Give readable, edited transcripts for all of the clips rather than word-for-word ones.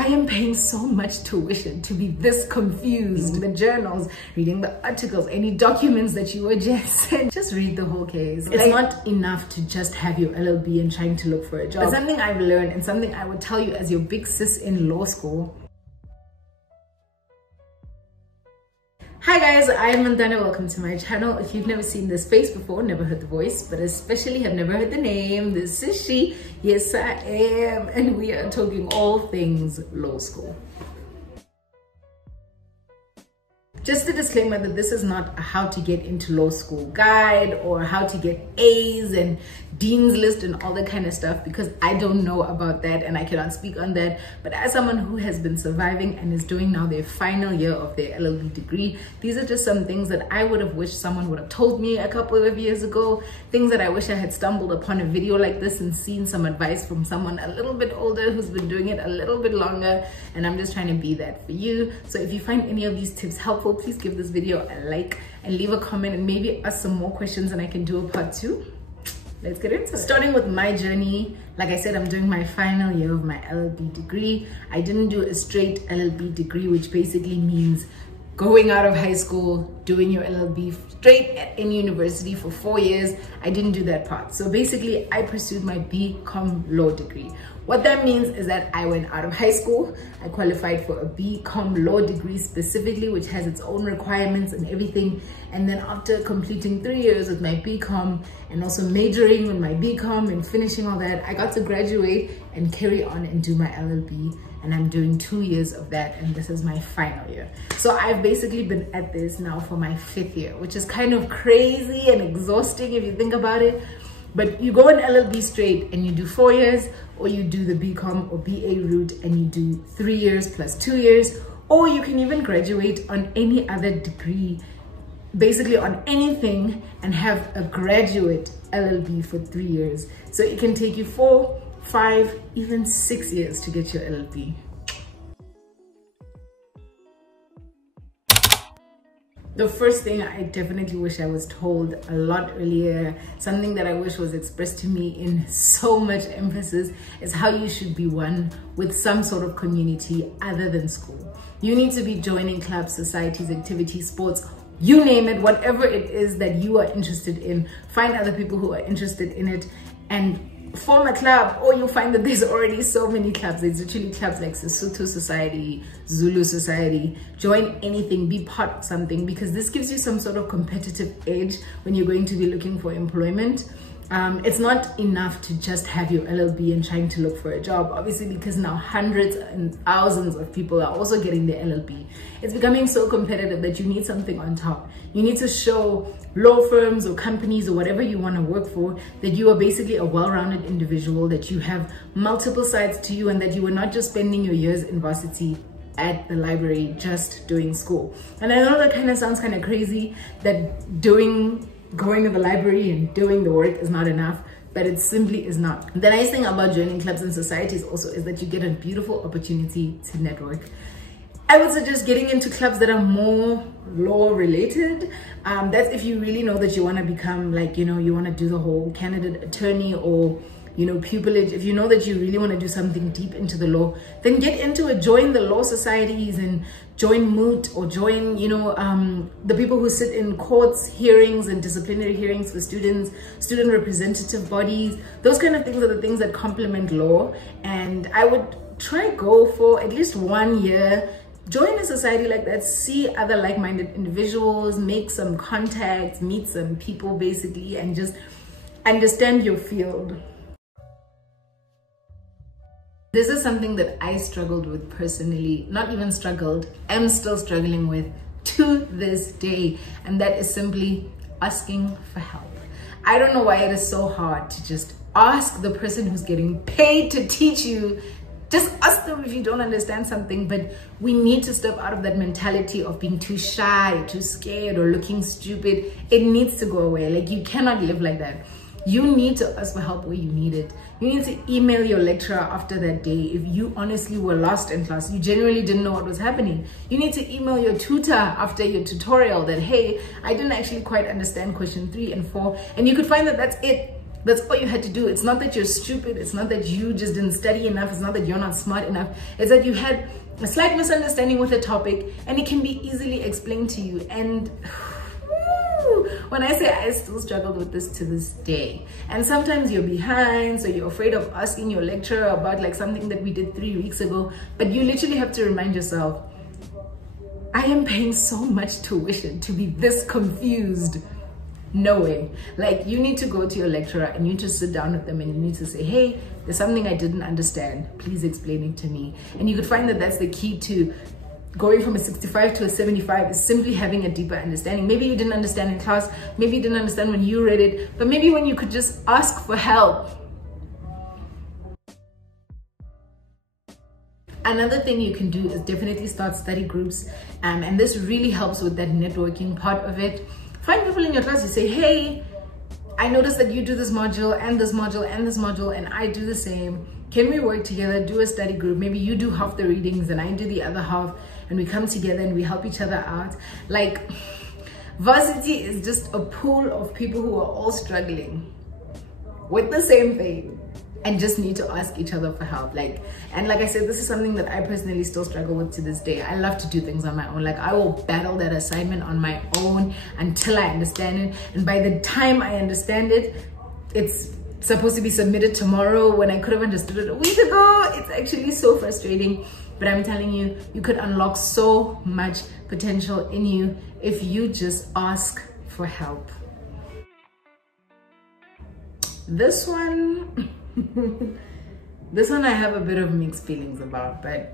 I am paying so much tuition to be this confused. The journals, reading the articles, any documents that you were just sent. Just read the whole case. It's not enough to just have your LLB and trying to look for a job. But something I've learned and something I would tell you as your big sis in law school. Hi guys, I am iamNtane. Welcome to my channel. If you've never seen this face before, never heard the voice, but especially have never heard the name, this is she. Yes, I am. And we are talking all things law school. Just a disclaimer that this is not a how to get into law school guide or how to get A's and dean's list and all that kind of stuff, because I don't know about that and I cannot speak on that. But as someone who has been surviving and is doing now their final year of their LLB degree, these are just some things that I would have wished someone would have told me a couple of years ago, things that I wish I had stumbled upon a video like this and seen some advice from someone a little bit older who's been doing it a little bit longer, and I'm just trying to be that for you. So if you find any of these tips helpful, please give this video a like and leave a comment and maybe ask some more questions and I can do a part 2. Let's get into it. Starting with my journey, like I said, I'm doing my final year of my LLB degree. I didn't do a straight LLB degree, which basically means going out of high school, doing your LLB straight in university for 4 years. I didn't do that part. So basically, I pursued my BCom law degree. What that means is that I went out of high school, I qualified for a BCom law degree specifically, which has its own requirements and everything. And then after completing 3 years with my BCom and also majoring with my BCom and finishing all that, I got to graduate and carry on and do my LLB. And I'm doing 2 years of that, and this is my final year. So I've basically been at this now for my 5th year, which is kind of crazy and exhausting if you think about it. But you go an LLB straight and you do 4 years, or you do the BCom or BA route and you do 3 years plus 2 years, or you can even graduate on any other degree, basically on anything, and have a graduate LLB for 3 years. So it can take you 4, 5, even 6 years to get your LLB. The first thing I definitely wish I was told a lot earlier, something that I wish was expressed to me in so much emphasis, is how you should be one with some sort of community other than school. You need to be joining clubs, societies, activities, sports, you name it, whatever it is that you are interested in. Find other people who are interested in it and form a club, or you'll find that there's already so many clubs. There's literally clubs like Sesotho Society, Zulu Society. Join anything, be part of something, because this gives you some sort of competitive edge when you're going to be looking for employment. It's not enough to just have your LLB and trying to look for a job, obviously, because now hundreds and thousands of people are also getting their LLB. It's becoming so competitive that you need something on top. You need to show law firms or companies or whatever you want to work for that you are basically a well-rounded individual, that you have multiple sides to you, and that you were not just spending your years in varsity at the library just doing school. And I know that kind of sounds kind of crazy, that going to the library and doing the work is not enough, but it simply is not. The nice thing about joining clubs and societies also is that you get a beautiful opportunity to network. I would suggest getting into clubs that are more law related. That's if you really know that you want to become, like, you know, you want to do the whole candidate attorney or, you know, pupillage. If you know that you really want to do something deep into the law, then get into it. Join the law societies and join moot, or join, you know, the people who sit in courts hearings and disciplinary hearings for students, student representative bodies. Those kind of things are the things that complement law. And I would try go for at least 1 year. Join a society like that, see other like-minded individuals, make some contacts, meet some people basically, and just understand your field. This is something that I struggled with personally, not even struggled, I'm still struggling with to this day, and that is simply asking for help. I don't know why it is so hard to just ask the person who's getting paid to teach you. Just ask them if you don't understand something. But we need to step out of that mentality of being too shy, or too scared, or looking stupid. It needs to go away. Like, you cannot live like that. You need to ask for help where you need it. You need to email your lecturer after that day if you honestly were lost in class. You genuinely didn't know what was happening. You need to email your tutor after your tutorial that, hey, I didn't actually quite understand question 3 and 4. And you could find that that's it. That's all you had to do. It's not that you're stupid. It's not that you just didn't study enough. It's not that you're not smart enough. It's that you had a slight misunderstanding with a topic, and it can be easily explained to you. And when I say I still struggled with this to this day, and sometimes you're behind, so you're afraid of asking your lecturer about like something that we did 3 weeks ago, but you literally have to remind yourself, I am paying so much tuition to be this confused. No way. Like, you need to go to your lecturer and you need to sit down with them and you need to say, hey, there's something I didn't understand, please explain it to me. And you could find that that's the key to going from a 65 to a 75, is simply having a deeper understanding. Maybe you didn't understand in class, maybe you didn't understand when you read it, but maybe when you could just ask for help. Another thing you can do is definitely start study groups, and this really helps with that networking part of it. Find people in your class, you say, hey, I noticed that you do this module and this module and this module, and I do the same. Can we work together, do a study group? Maybe you do half the readings and I do the other half, and we come together and we help each other out. Like, varsity is just a pool of people who are all struggling with the same thing and just need to ask each other for help. And like I said, this is something that I personally still struggle with to this day. I love to do things on my own. Like, I will battle that assignment on my own until I understand it, and by the time I understand it, it's supposed to be submitted tomorrow when I could have understood it a week ago. It's actually so frustrating, but I'm telling you, you could unlock so much potential in you if you just ask for help. This one this one I have a bit of mixed feelings about, but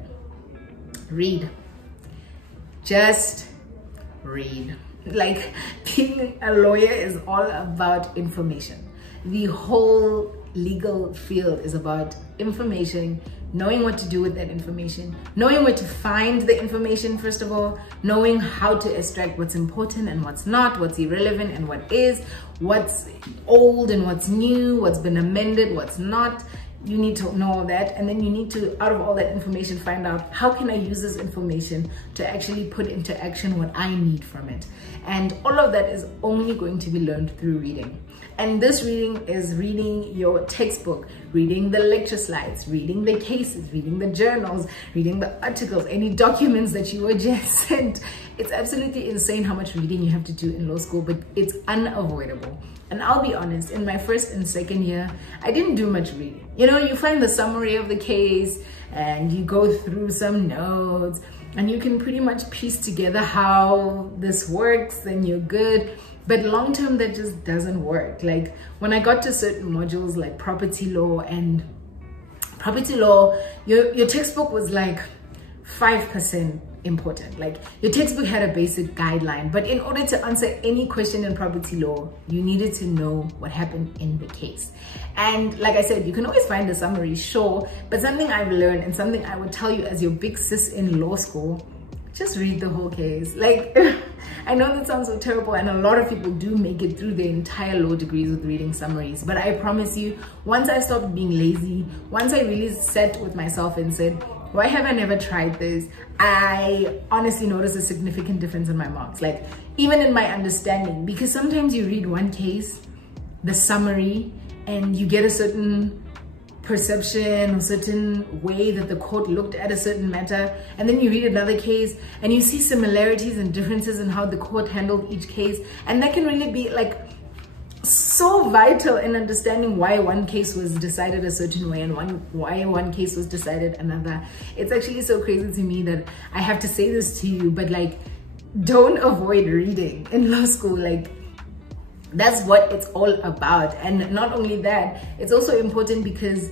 read. Just read. Like, being a lawyer is all about information. The whole legal field is about information, knowing what to do with that information, knowing where to find the information, first of all, knowing how to extract what's important and what's not, what's irrelevant and what is, what's old and what's new, what's been amended, what's not. You need to know all that, and then you need to, out of all that information, find out, how can I use this information to actually put into action what I need from it? And all of that is only going to be learned through reading. And this reading is reading your textbook, reading the lecture slides, reading the cases, reading the journals, reading the articles, any documents that you were just sent. It's absolutely insane how much reading you have to do in law school, but it's unavoidable. And I'll be honest, in my first and second year, I didn't do much reading. You know, you find the summary of the case and you go through some notes and you can pretty much piece together how this works and you're good. But long term, that just doesn't work. Like, when I got to certain modules like property law, your textbook was like 5% important. Like, your textbook had a basic guideline, but in order to answer any question in property law, you needed to know what happened in the case. And like I said, you can always find a summary, sure, but something I've learned and something I would tell you as your big sis in law school, just read the whole case. Like, I know that sounds so terrible, and a lot of people do make it through their entire law degrees with reading summaries, but I promise you, once I stopped being lazy, once I really sat with myself and said, why have I never tried this? I honestly noticed a significant difference in my marks, like even in my understanding, because sometimes you read one case, the summary, and you get a certain perception or certain way that the court looked at a certain matter, and then you read another case and you see similarities and differences in how the court handled each case, and that can really be like so vital in understanding why one case was decided a certain way and why one case was decided another. It's actually so crazy to me that I have to say this to you, but like, don't avoid reading in law school. Like, that's what it's all about. And not only that, it's also important because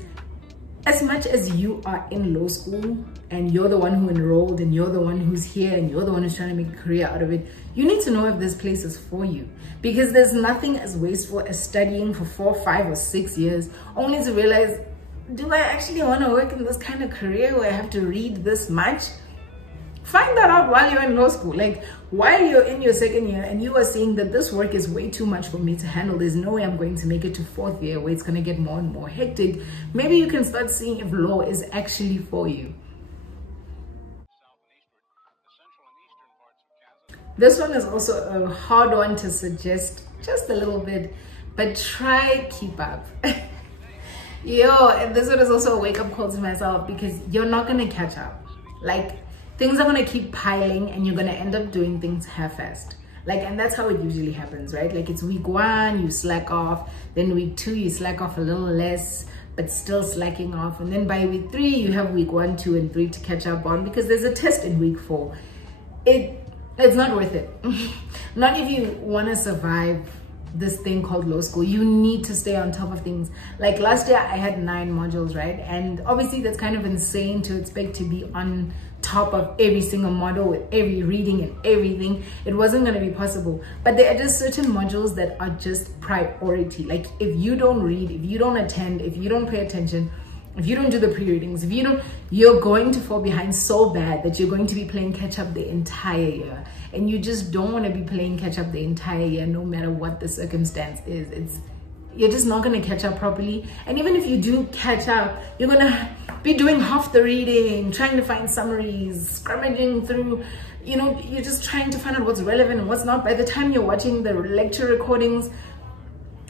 as much as you are in law school and you're the one who enrolled and you're the one who's here and you're the one who's trying to make a career out of it, you need to know if this place is for you, because there's nothing as wasteful as studying for 4, 5, or 6 years only to realize, do I actually want to work in this kind of career where I have to read this much? Find that out while you're in law school. Like, while you're in your second year and you are seeing that this work is way too much for me to handle, there's no way I'm going to make it to 4th year where it's going to get more and more hectic, maybe you can start seeing if law is actually for you. This one is also a hard one to suggest just a little bit, but try keep up. Yo, and this one is also a wake-up call to myself, because you're not gonna catch up. Like, things are gonna keep piling and you're gonna end up doing things half-assed. Like, and that's how it usually happens, right? Like, it's week 1, you slack off, then week 2, you slack off a little less, but still slacking off, and then by week 3, you have week 1, 2, and 3 to catch up on, because there's a test in week 4. It's not worth it. Not if you want to survive this thing called law school. You need to stay on top of things. Like last year I had 9 modules, right? And obviously that's kind of insane to expect to be on top of every single module with every reading and everything. It wasn't going to be possible. But there are just certain modules that are just priority. Like if you don't read, if you don't attend, if you don't pay attention, if you don't do the pre-readings, you're going to fall behind so bad that you're going to be playing catch up the entire year. And you just don't want to be playing catch up the entire year, no matter what the circumstance is. You're just not going to catch up properly. And even if you do catch up, you're going to be doing half the reading, trying to find summaries, scrummaging through, you're just trying to find out what's relevant and what's not. By the time you're watching the lecture recordings,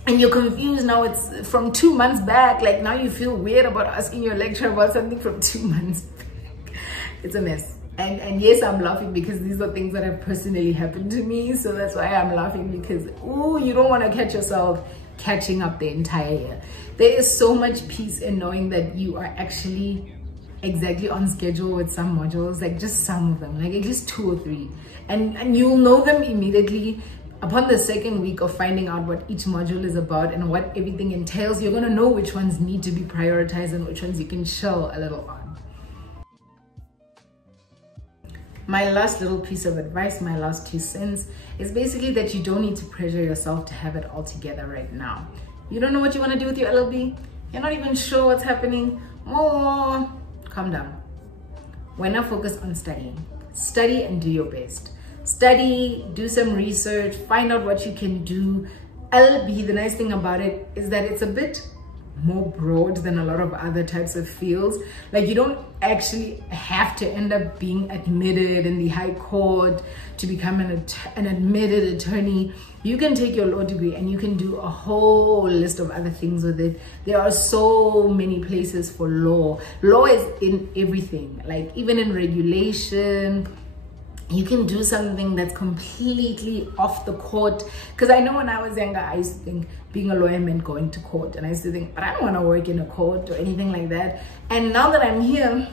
and you're confused now, it's from 2 months back. Like now you feel weird about asking your lecturer about something from 2 months back. It's a mess. And yes, I'm laughing because these are things that have personally happened to me. So that's why I'm laughing, because you don't want to catch yourself catching up the entire year. There is so much peace in knowing that you are actually exactly on schedule with some modules, like just some of them, like at least 2 or 3. And you'll know them immediately. Upon the second week of finding out what each module is about and what everything entails, you're going to know which ones need to be prioritized and which ones you can chill a little on. My last little piece of advice, my last 2 cents, is basically that you don't need to pressure yourself to have it all together right now. You don't know what you want to do with your LLB? You're not even sure what's happening? Oh, calm down. We're now focused on studying. Study and do your best. Study, do some research, find out what you can do. LLB, the nice thing about it is that it's a bit more broad than a lot of other types of fields. Like you don't actually have to end up being admitted in the high court to become an admitted attorney. You can take your law degree and you can do a whole list of other things with it. There are so many places for law. Law is in everything, like even in regulation. You can do something that's completely off the court. Because I know when I was younger, I used to think being a lawyer meant going to court. And I used to think, but I don't want to work in a court or anything like that. And now that I'm here,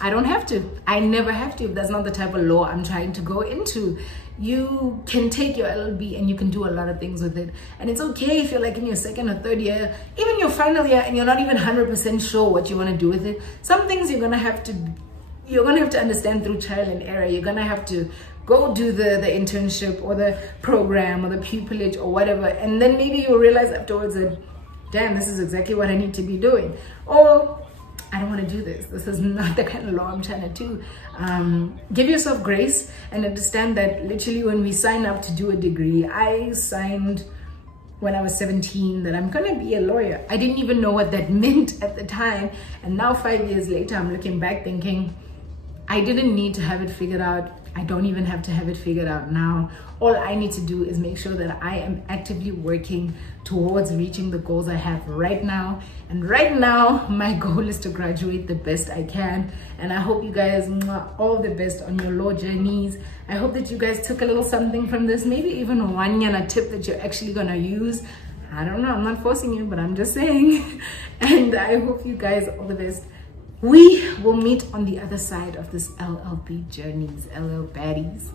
I don't have to. I never have to if that's not the type of law I'm trying to go into. You can take your LLB and you can do a lot of things with it. And it's okay if you're like in your 2nd or 3rd year, even your final year, and you're not even 100% sure what you want to do with it. Some things you're going to have to understand through trial and error. You're gonna have to go do the internship or the program or the pupillage or whatever, and then maybe you'll realize afterwards that, damn, this is exactly what I need to be doing, or I don't want to do this. This is not the kind of law I'm trying to do. Give yourself grace and understand that literally when we sign up to do a degree, I signed when I was 17 that I'm gonna be a lawyer. I didn't even know what that meant at the time, and now 5 years later I'm looking back thinking, I didn't need to have it figured out. I don't even have to have it figured out now. All I need to do is make sure that I am actively working towards reaching the goals I have right now. And right now, my goal is to graduate the best I can. And I hope you guys all the best on your law journeys. I hope that you guys took a little something from this, maybe even one yana tip that you're actually gonna use. I don't know, I'm not forcing you, but I'm just saying. And I hope you guys all the best. We will meet on the other side of this LLB journeys, LL baddies.